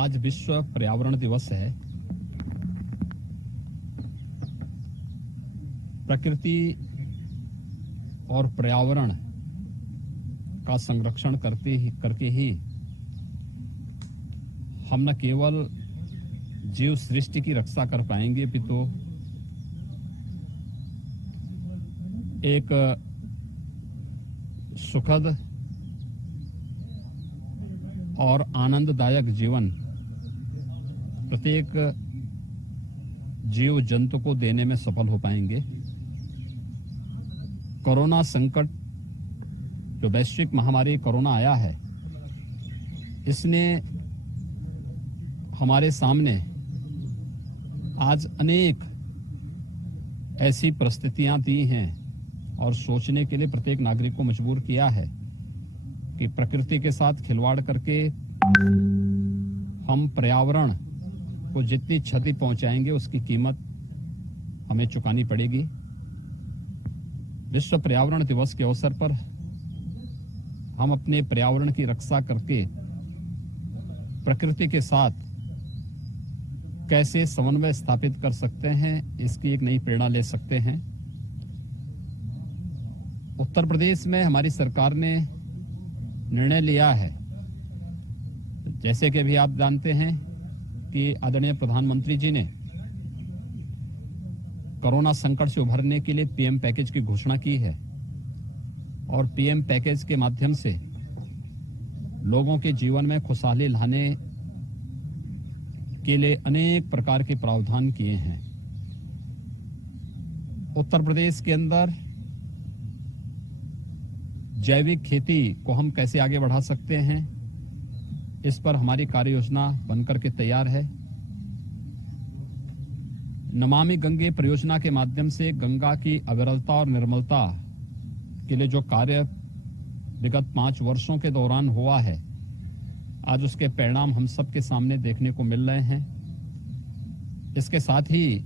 आज विश्व पर्यावरण दिवस है। प्रकृति और पर्यावरण का संरक्षण करके ही हम न केवल जीव सृष्टि की रक्षा कर पाएंगे अपितु एक सुखद और आनंददायक जीवन प्रत्येक जीव जंतु को देने में सफल हो पाएंगे। कोरोना संकट, जो वैश्विक महामारी कोरोना आया है, इसने हमारे सामने आज अनेक ऐसी परिस्थितियां दी हैं और सोचने के लिए प्रत्येक नागरिक को मजबूर किया है कि प्रकृति के साथ खिलवाड़ करके हम पर्यावरण को जितनी क्षति पहुंचाएंगे उसकी कीमत हमें चुकानी पड़ेगी। विश्व पर्यावरण दिवस के अवसर पर हम अपने पर्यावरण की रक्षा करके प्रकृति के साथ कैसे समन्वय स्थापित कर सकते हैं, इसकी एक नई प्रेरणा ले सकते हैं। उत्तर प्रदेश में हमारी सरकार ने निर्णय लिया है, जैसे कि अभी आप जानते हैं कि आदरणीय प्रधानमंत्री जी ने कोरोना संकट से उभरने के लिए पीएम पैकेज की घोषणा की है और पीएम पैकेज के माध्यम से लोगों के जीवन में खुशहाली लाने के लिए अनेक प्रकार के प्रावधान किए हैं। उत्तर प्रदेश के अंदर जैविक खेती को हम कैसे आगे बढ़ा सकते हैं, इस पर हमारी कार्य योजना बनकर के तैयार है। नमामि गंगे परियोजना के माध्यम से गंगा की अविरलता और निर्मलता के लिए जो कार्य विगत 5 वर्षों के दौरान हुआ है, आज उसके परिणाम हम सबके सामने देखने को मिल रहे हैं। इसके साथ ही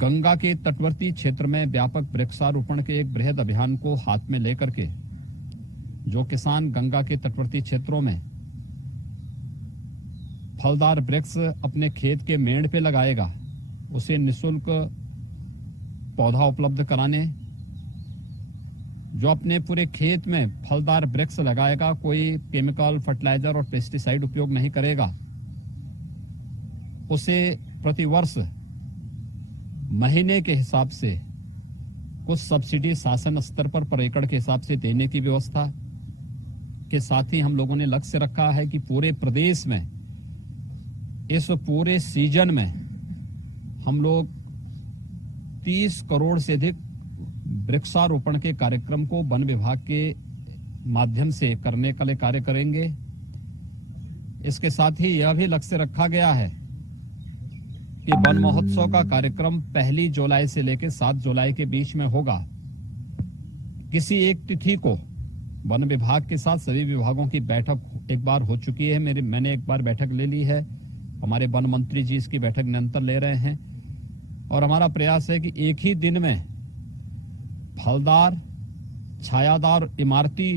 गंगा के तटवर्ती क्षेत्र में व्यापक वृक्षारोपण के एक बृहद अभियान को हाथ में लेकर के जो किसान गंगा के तटवर्ती क्षेत्रों में फलदार वृक्ष अपने खेत के मेड़ पे लगाएगा, उसे निःशुल्क पौधा उपलब्ध कराने, जो अपने पूरे खेत में फलदार वृक्ष लगाएगा, कोई केमिकल फर्टिलाइजर और पेस्टिसाइड उपयोग नहीं करेगा, उसे प्रतिवर्ष महीने के हिसाब से कुछ सब्सिडी शासन स्तर पर एकड़ के हिसाब से देने की व्यवस्था के साथ ही हम लोगों ने लक्ष्य रखा है कि पूरे प्रदेश में इस पूरे सीजन में हम लोग 30 करोड़ से अधिक वृक्षारोपण के कार्यक्रम को वन विभाग के माध्यम से करने के लिए कार्य करेंगे। इसके साथ ही यह भी लक्ष्य रखा गया है कि वन महोत्सव का कार्यक्रम 1 जुलाई से लेकर 7 जुलाई के बीच में होगा। किसी एक तिथि को वन विभाग के साथ सभी विभागों की बैठक एक बार हो चुकी है, मैंने एक बार बैठक ले ली है, हमारे वन मंत्री जी इसकी बैठक निरंतर ले रहे हैं और हमारा प्रयास है कि एक ही दिन में फलदार, छायादार, इमारती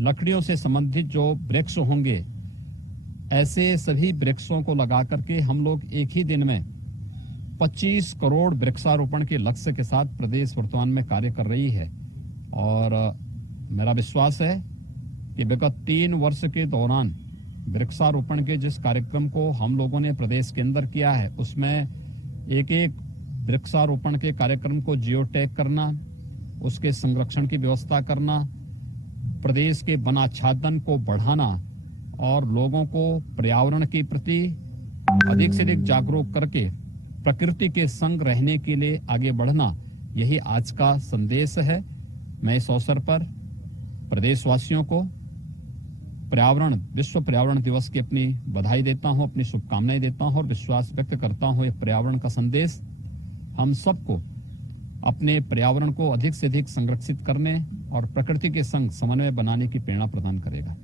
लकड़ियों से संबंधित जो वृक्ष होंगे, ऐसे सभी वृक्षों को लगा करके हम लोग एक ही दिन में 25 करोड़ वृक्षारोपण के लक्ष्य के साथ प्रदेश वर्तमान में कार्य कर रही है। और मेरा विश्वास है कि विगत 3 वर्ष के दौरान वृक्षारोपण के जिस कार्यक्रम को हम लोगों ने प्रदेश के अंदर किया है, उसमें एक वृक्षारोपण के कार्यक्रम को जियो टैग करना, उसके संरक्षण की व्यवस्था करना, प्रदेश के वनाच्छादन को बढ़ाना और लोगों को पर्यावरण के प्रति अधिक से अधिक जागरूक करके प्रकृति के संग रहने के लिए आगे बढ़ना, यही आज का संदेश है। मैं इस अवसर पर प्रदेशवासियों को विश्व पर्यावरण दिवस की अपनी बधाई देता हूं, अपनी शुभकामनाएं देता हूं और विश्वास व्यक्त करता हूं यह पर्यावरण का संदेश हम सबको अपने पर्यावरण को अधिक से अधिक संरक्षित करने और प्रकृति के संग समन्वय बनाने की प्रेरणा प्रदान करेगा।